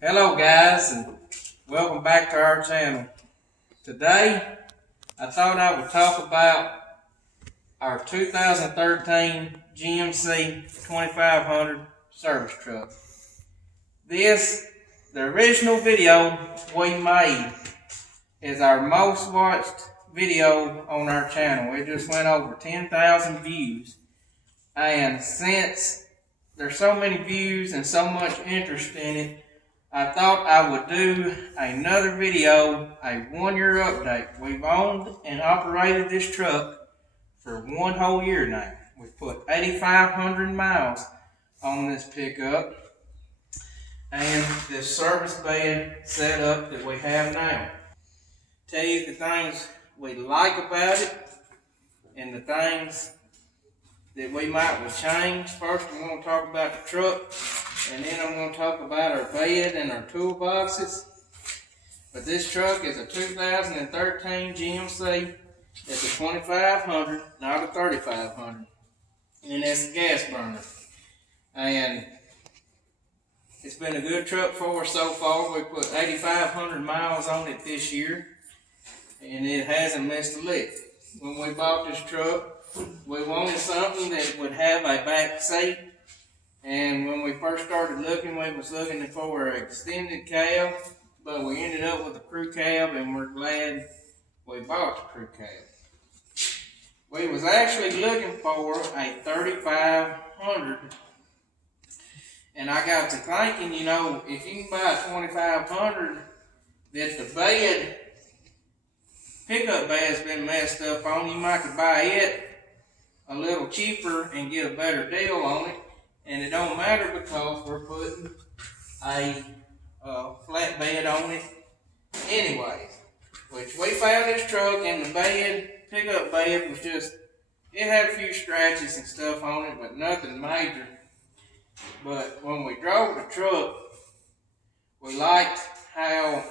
Hello guys, and welcome back to our channel. Today I thought I would talk about our 2013 GMC 2500 service truck. The original video we made, is our most watched video on our channel. It just went over 10,000 views, and since there's so many views and so much interest in it, I thought I would do another video, a 1-year update. We've owned and operated this truck for 1 whole year now. We've put 8,500 miles on this pickup and this service bed setup that we have now. Tell you the things we like about it and the things that we might would change. First, I'm going to talk about the truck, and then I'm going to talk about our bed and our toolboxes. But this truck is a 2013 GMC. It's a 2500, not a 3500, and it's a gas burner. And it's been a good truck for us so far. We put 8,500 miles on it this year, and it hasn't missed a lick. When we bought this truck, we wanted something that would have a back seat, and when we first started looking, we was looking for an extended cab, but we ended up with a crew cab, and we're glad we bought the crew cab. We was actually looking for a 3500, and I got to thinking, you know, if you can buy a 2500 that the bed, pickup bed's been messed up on, you might could buy it a little cheaper and get a better deal on it. And it don't matter because we're putting a flat bed on it anyways. Which we found this truck, and the bed, pickup bed, was just, it had a few scratches and stuff on it, but nothing major. But when we drove the truck, we liked how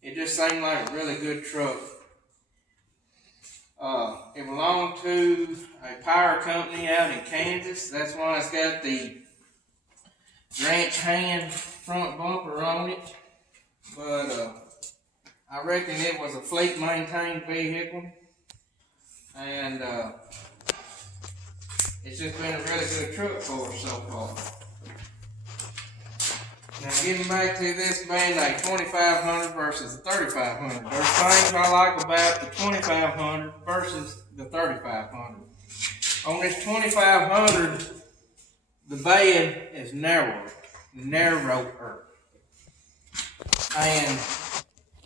it just seemed like a really good truck. It belonged to a power company out in Kansas. That's why it's got the ranch hand front bumper on it. But I reckon it was a fleet maintained vehicle. And it's just been a really good truck for us so far. Now getting back to this being a 2500 versus a 3500. There's things I like about the 2500 versus the 3500. On this 2500, the bed is narrower. And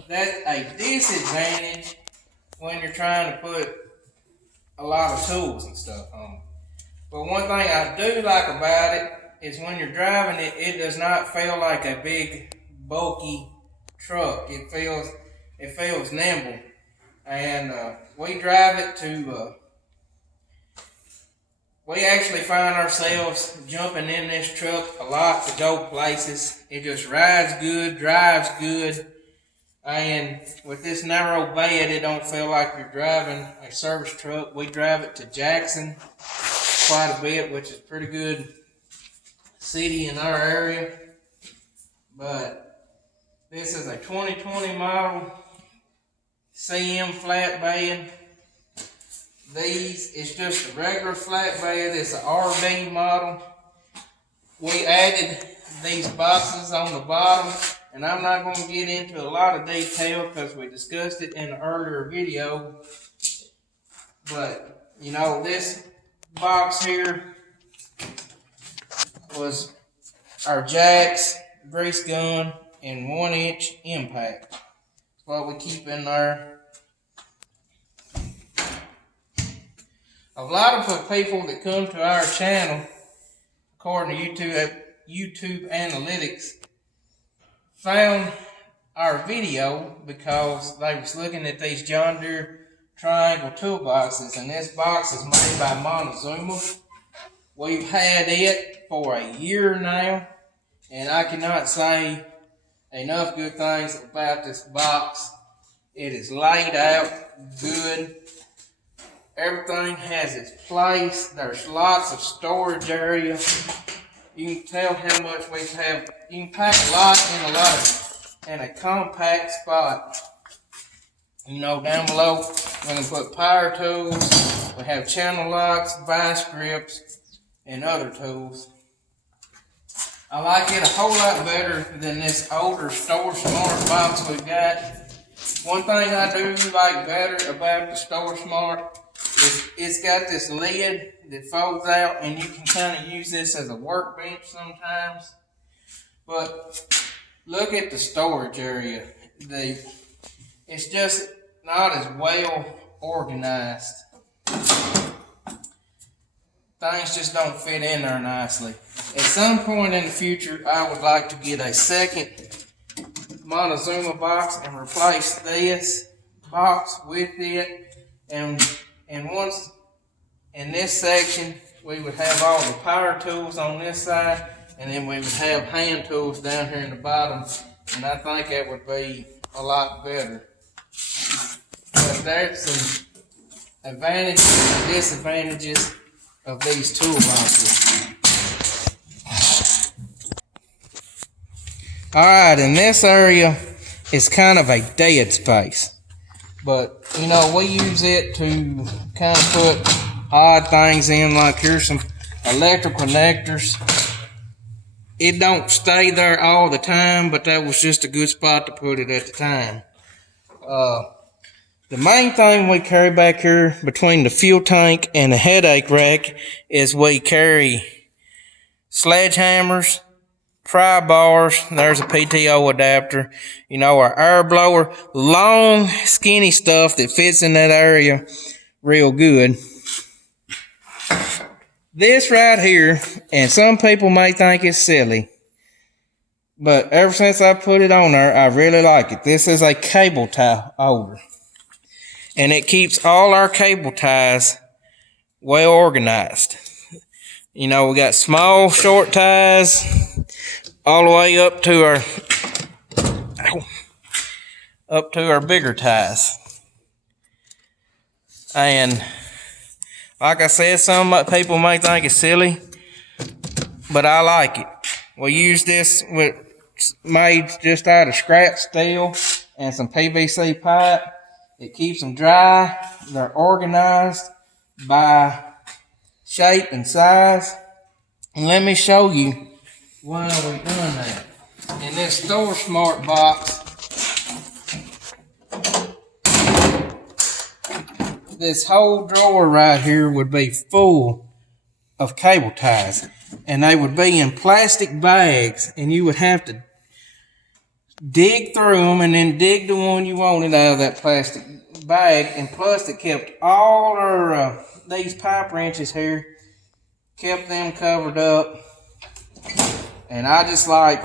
that's a disadvantage when you're trying to put a lot of tools and stuff on it. But one thing I do like about it is when you're driving it, it does not feel like a big, bulky truck. It feels nimble. And we drive it to, we actually find ourselves jumping in this truck a lot to go places. It just rides good, drives good. And with this narrow bed, it don't feel like you're driving a service truck. We drive it to Jackson quite a bit, which is pretty good city in our area. But this is a 2020 model CM flat bed. These is just a regular flat bed. It's an RV model. We added these boxes on the bottom, and I'm not going to get into a lot of detail because we discussed it in an earlier video. But you know, this box here was our jacks, grease gun, and 1-inch impact. That's what we keep in there. A lot of people that come to our channel, according to YouTube analytics, found our video because they was looking at these John Deere triangle toolboxes, and this box is made by Montezuma. We've had it for a year now, and I cannot say enough good things about this box. It is laid out good. Everything has its place. There's lots of storage area. you can tell how much we have. You can pack a lot in a compact spot. You know, down below, we're going to put power tools. We have channel locks, vice grips, and other tools. I like it a whole lot better than this older Store Smart box we've got. One thing I do like better about the Store Smart is it's got this lid that folds out, and you can kind of use this as a workbench sometimes. But look at the storage area. It's just not as well organized. Things just don't fit in there nicely. At some point in the future, I would like to get a second Montezuma box and replace this box with it. And once in this section, we would have all the power tools on this side, and then we would have hand tools down here in the bottom. And I think that would be a lot better. But there's some advantages and disadvantages of these toolboxes. Alright, in this area is kind of a dead space. But, you know, we use it to kind of put odd things in, like here's some electrical connectors. It don't stay there all the time, but that was just a good spot to put it at the time. The main thing we carry back here between the fuel tank and the headache rack is we carry sledgehammers, pry bars, there's a PTO adapter, you know, our air blower, long skinny stuff that fits in that area real good. This right here, and some people may think it's silly, but ever since I put it on there, I really like it. This is a cable tie holder. And it keeps all our cable ties well organized. You know, we got small, short ties all the way up to our bigger ties. And like I said, some people may think it's silly, but I like it. We use this made just out of scrap steel and some PVC pipe. It keeps them dry. They're organized by shape and size. And let me show you why we're doing that. In this Store Smart box, this whole drawer right here would be full of cable ties. And they would be in plastic bags, and you would have to dig through them and then dig the one you wanted out of that plastic bag. And plus it kept all our these pipe wrenches here, kept them covered up. And I just like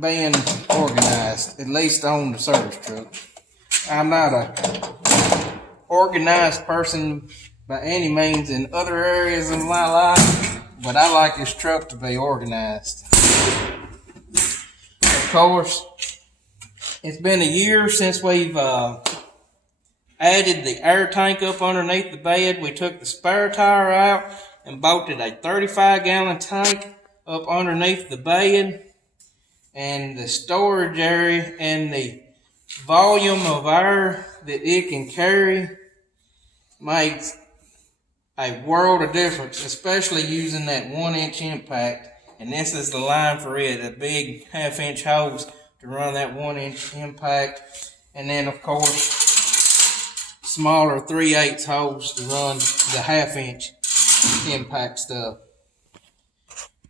being organized, at least on the service truck. I'm not a organized person by any means in other areas of my life, but I like this truck to be organized. Of course, it's been a year since we've added the air tank up underneath the bed. We took the spare tire out and bolted a 35-gallon tank up underneath the bed. And the storage area and the volume of air that it can carry makes a world of difference, especially using that 1-inch impact. And this is the line for it, a big 1/2-inch hose to run that 1-inch impact. And then, of course, smaller 3/8 hose to run the 1/2-inch impact stuff.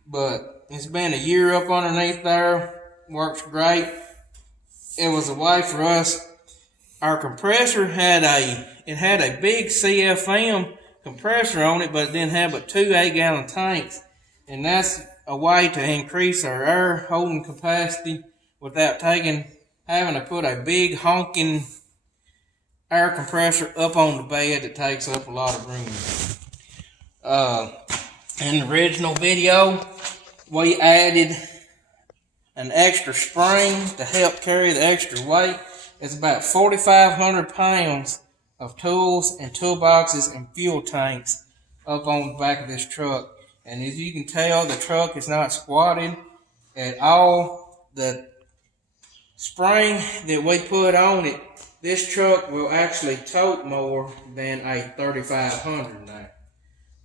But it's been a year up underneath there. Works great. It was a way for us. Our compressor had a big CFM compressor on it, but it didn't have but 2 8-gallon tanks. And that's a way to increase our air holding capacity without having to put a big honking air compressor up on the bed that takes up a lot of room. In the original video, we added an extra spring to help carry the extra weight. It's about 4,500 pounds of tools and toolboxes and fuel tanks up on the back of this truck. And as you can tell, the truck is not squatted at all. The spring that we put on it, this truck will actually tote more than a 3500 now.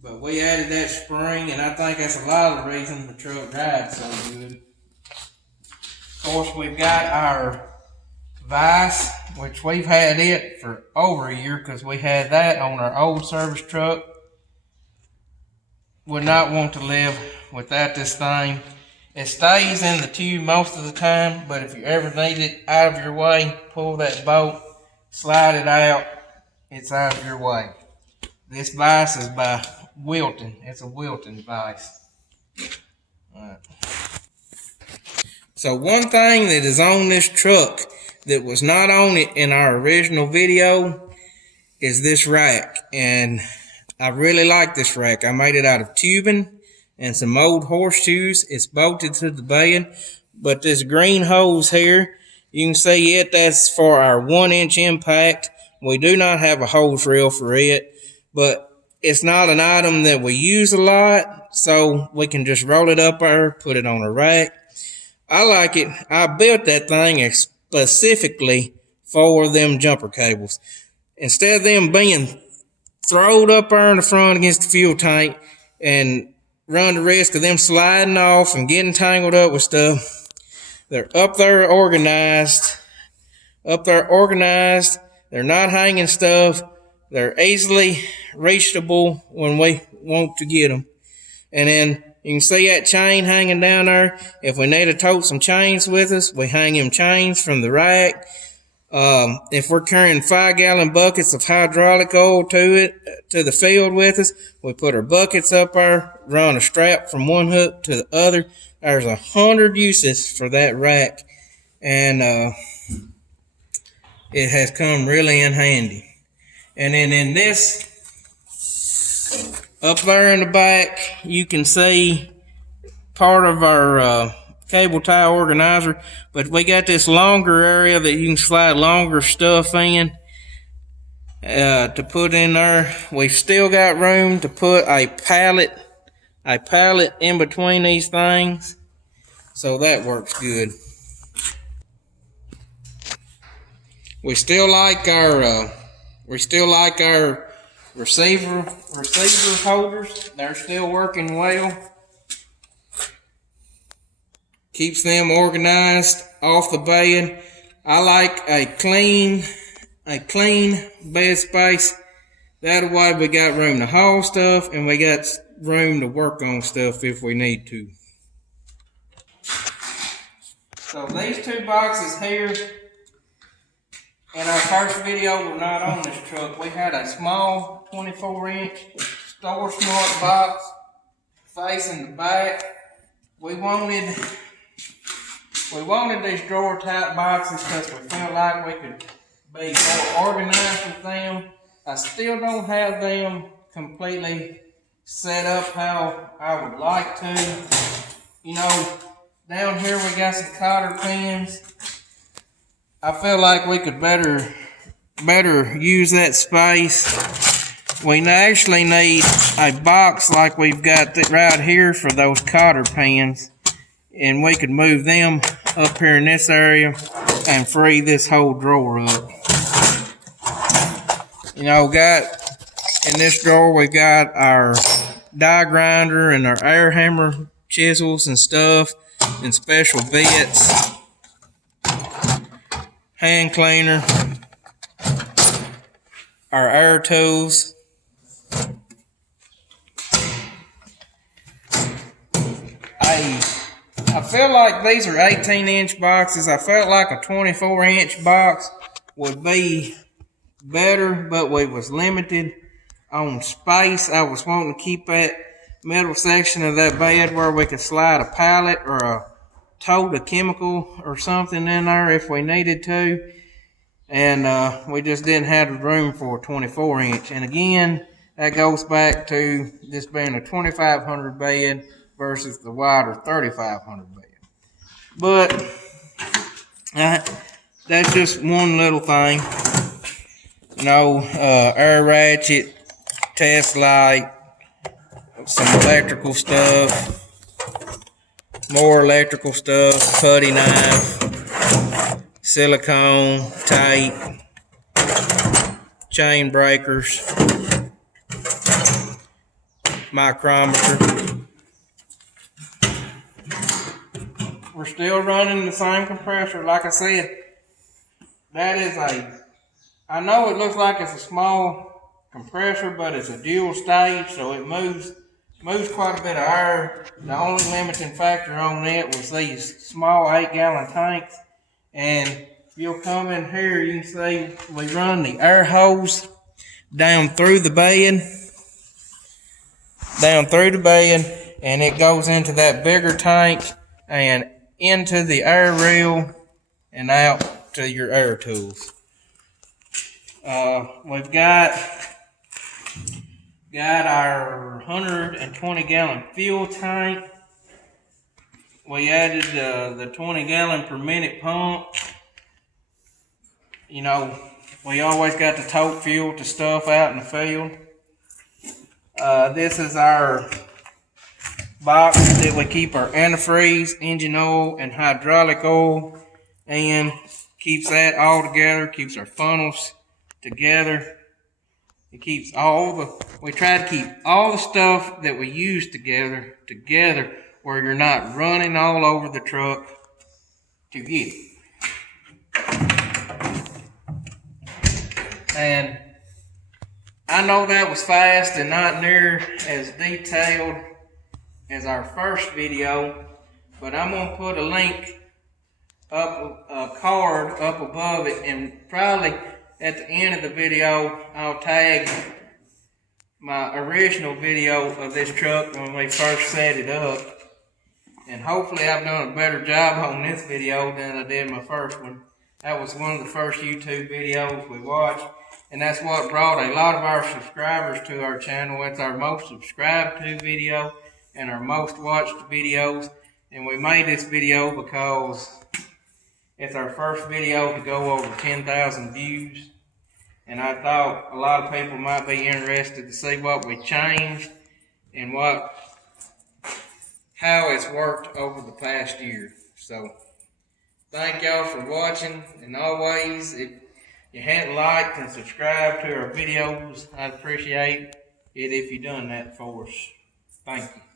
But we added that spring, and I think that's a lot of the reason the truck rides so good. Of course, we've got our vise, which we've had it for over a year because we had that on our old service truck. Would not want to live without this thing. It stays in the tube most of the time, but if you ever need it out of your way, pull that bolt, slide it out, it's out of your way. This vise is by Wilton. It's a Wilton vise. Right. So one thing that is on this truck that was not on it in our original video is this rack. And I really like this rack. I made it out of tubing and some old horseshoes. It's bolted to the bed. But this green hose here, you can see it, that's for our 1-inch impact. We do not have a hose reel for it, but it's not an item that we use a lot, so we can just roll it up there, put it on a rack. I like it. I built that thing specifically for them jumper cables. Instead of them being thrown up there in the front against the fuel tank and run the risk of them sliding off and getting tangled up with stuff, they're up there organized. They're not hanging stuff. They're easily reachable when we want to get them. And then you can see that chain hanging down there. If we need to tote some chains with us, we hang them chains from the rack. If we're carrying 5-gallon buckets of hydraulic oil to the field with us, we put our buckets up there, run a strap from one hook to the other. There's 100 uses for that rack, and it has come really in handy. And then in this, up there in the back, you can see part of our cable tie organizer, but we got this longer area that you can slide longer stuff in to put in there. We've still got room to put a pallet in between these things, so that works good. We still like our receiver holders. They're still working well. Keeps them organized off the bed. I like a clean bed space. That way we got room to haul stuff and we got room to work on stuff if we need to. So these two boxes here, in our first video, were not on this truck. We had a small 24-inch Store Smart box facing the back. We wanted these drawer type boxes because we felt like we could be more organized with them. I still don't have them completely set up how I would like to. You know, down here we got some cotter pins. I feel like we could better use that space. We actually need a box like we've got right here for those cotter pins, and we could move them up here in this area and free this whole drawer up. You know, in this drawer we got our die grinder and our air hammer chisels and stuff and special bits. Hand cleaner, our air tools, I feel like these are 18-inch boxes. I felt like a 24-inch box would be better, but we was limited on space. I was wanting to keep that middle section of that bed where we could slide a pallet or tote a chemical or something in there if we needed to, and we just didn't have the room for a 24-inch. And again, that goes back to this being a 2500 bed versus the wider 3500 bed. But that's just one little thing. You know, air ratchet, test light, some electrical stuff, more electrical stuff, putty knife, silicone, tape, chain breakers, micrometer. We're still running the same compressor. Like I said, that is I know it looks like it's a small compressor, but it's a dual stage, so it moves quite a bit of air. The only limiting factor on it was these small 8-gallon tanks. And if you'll come in here, you can see we run the air hose down through the bed, and it goes into that bigger tank and into the air reel and out to your air tools. We've got our 120-gallon fuel tank. We added the 20-gallon per minute pump. You know, we always got to tote fuel to stuff out in the field. This is our box that we keep our antifreeze, engine oil, and hydraulic oil, and keeps that all together, keeps our funnels together. It keeps we try to keep all the stuff that we use together where you're not running all over the truck to get it. And I know that was fast and not near as detailed as our first video, but I'm going to put a link up, a card up above it, and probably at the end of the video I'll tag my original video of this truck when we first set it up. And hopefully I've done a better job on this video than I did my first one. That was one of the first YouTube videos we watched, and that's what brought a lot of our subscribers to our channel. It's our most subscribed to video and our most watched videos. And we made this video because it's our first video to go over 10,000 views. And I thought a lot of people might be interested to see what we changed and how it's worked over the past year. So thank y'all for watching, and always, if you hadn't liked and subscribed to our videos, I'd appreciate it if you done that for us. Thank you.